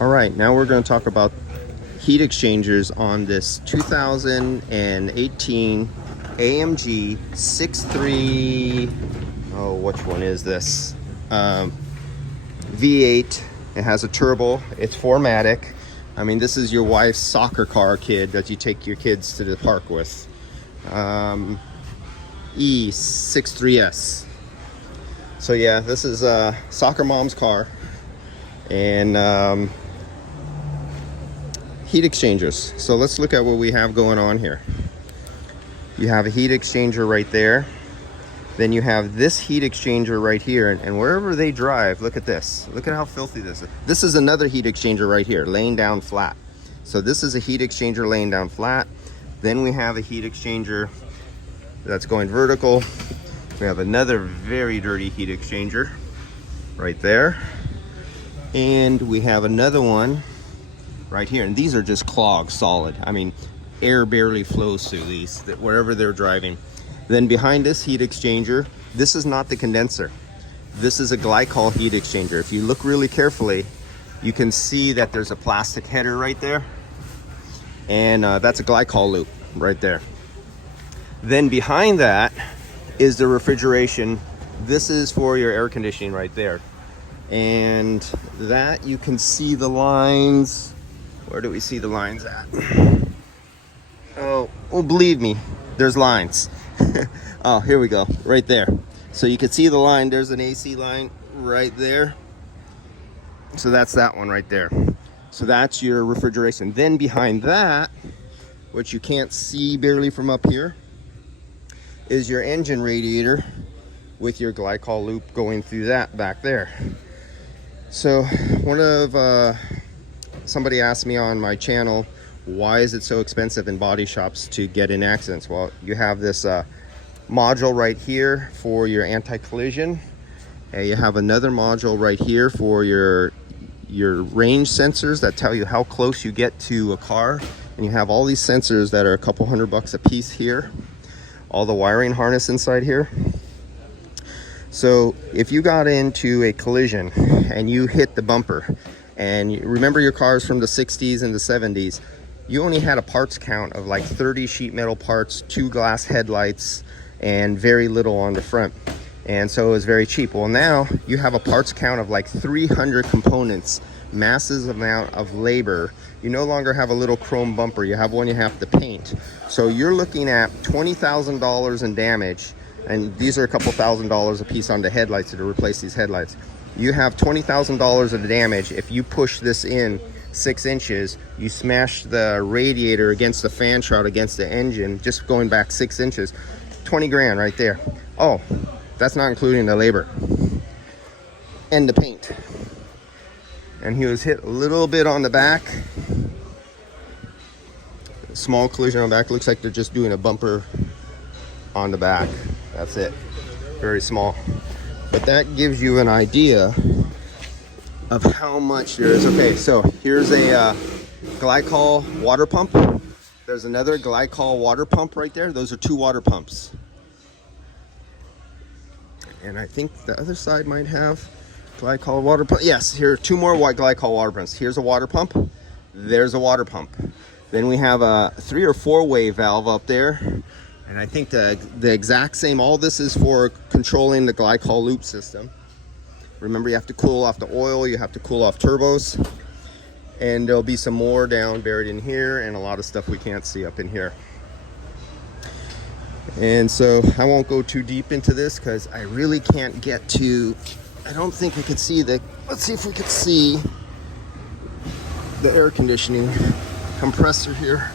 All right, now we're going to talk about heat exchangers on this 2018 AMG 63, oh, which one is this? V8. It has a turbo. It's 4MATIC. I mean, this is your wife's soccer car, kid, that you take your kids to the park with. E63S. So yeah, this is a soccer mom's car. And heat exchangers. So let's look at what we have going on here. You have a heat exchanger right there. Then you have this heat exchanger right here, and wherever they drive, look at this. Look at how filthy this is. This is another heat exchanger right here, laying down flat. So this is a heat exchanger laying down flat. Then we have a heat exchanger that's going vertical. We have another very dirty heat exchanger right there. And we have another one right here. And these are just clogged solid. I mean, air barely flows through these, wherever they're driving. Then behind this heat exchanger, this is not the condenser. This is a glycol heat exchanger. If you look really carefully, you can see that there's a plastic header right there. And that's a glycol loop right there. Then behind that is the refrigeration. This is for your air conditioning right there. And that you can see the lines. Where do we see the lines at? Oh, believe me, there's lines. Oh, here we go, right there. So you can see the line. There's an AC line right there. So that's that one right there. So that's your refrigeration. Then behind that, which you can't see barely from up here, is your engine radiator with your glycol loop going through that back there. So somebody asked me on my channel, why is it so expensive in body shops to get in accidents? Well, you have this module right here for your anti-collision, and you have another module right here for your range sensors that tell you how close you get to a car. And you have all these sensors that are a couple $100 a piece here, all the wiring harness inside here. So if you got into a collision and you hit the bumper, and you remember your cars from the 60s and the 70s, you only had a parts count of like 30 sheet metal parts, 2 glass headlights, and very little on the front. And so it was very cheap. Well, now you have a parts count of like 300 components, massive amount of labor. You no longer have a little chrome bumper. You have one you have to paint. So you're looking at $20,000 in damage. And these are a couple $1,000s a piece on the headlights to replace these headlights. You have $20,000 of damage if you push this in 6 inches, you smash the radiator against the fan shroud against the engine, just going back 6 inches, 20 grand right there. Oh, that's not including the labor and the paint. And he was hit a little bit on the back, small collision on the back. Looks like they're just doing a bumper on the back. That's it, very small. But that gives you an idea of how much there is. Okay, so here's a glycol water pump. There's another glycol water pump right there. Those are 2 water pumps. And I think the other side might have glycol water pump. Yes, here are 2 more glycol water pumps. Here's a water pump. There's a water pump. Then we have a 3 or 4 way valve up there. And I think the exact same, all this is for controlling the glycol loop system. Remember, you have to cool off the oil, you have to cool off turbos. And there'll be some more down buried in here, and a lot of stuff we can't see up in here. And so I won't go too deep into this because I really can't get to, I don't think I could see let's see if we could see the air conditioning compressor here.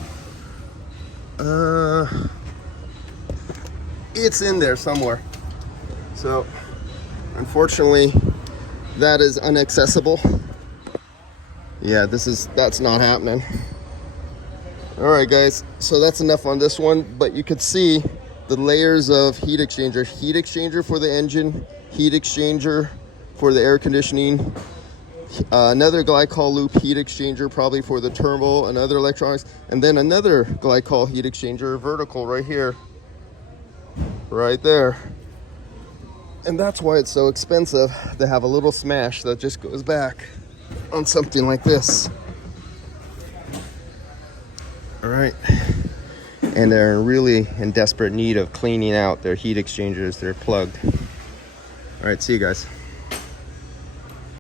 It's in there somewhere. So unfortunately, that is inaccessible. Yeah, that's not happening. All right, guys, so that's enough on this one, but you could see the layers of heat exchanger for the engine, heat exchanger for the air conditioning, another glycol loop heat exchanger probably for the turbo, another electronics, and then another glycol heat exchanger vertical right here, right there. And that's why it's so expensive to have a little smash that just goes back. on something like this. All right. And they're really in desperate need of cleaning out their heat exchangers. They're plugged. All right, see you guys.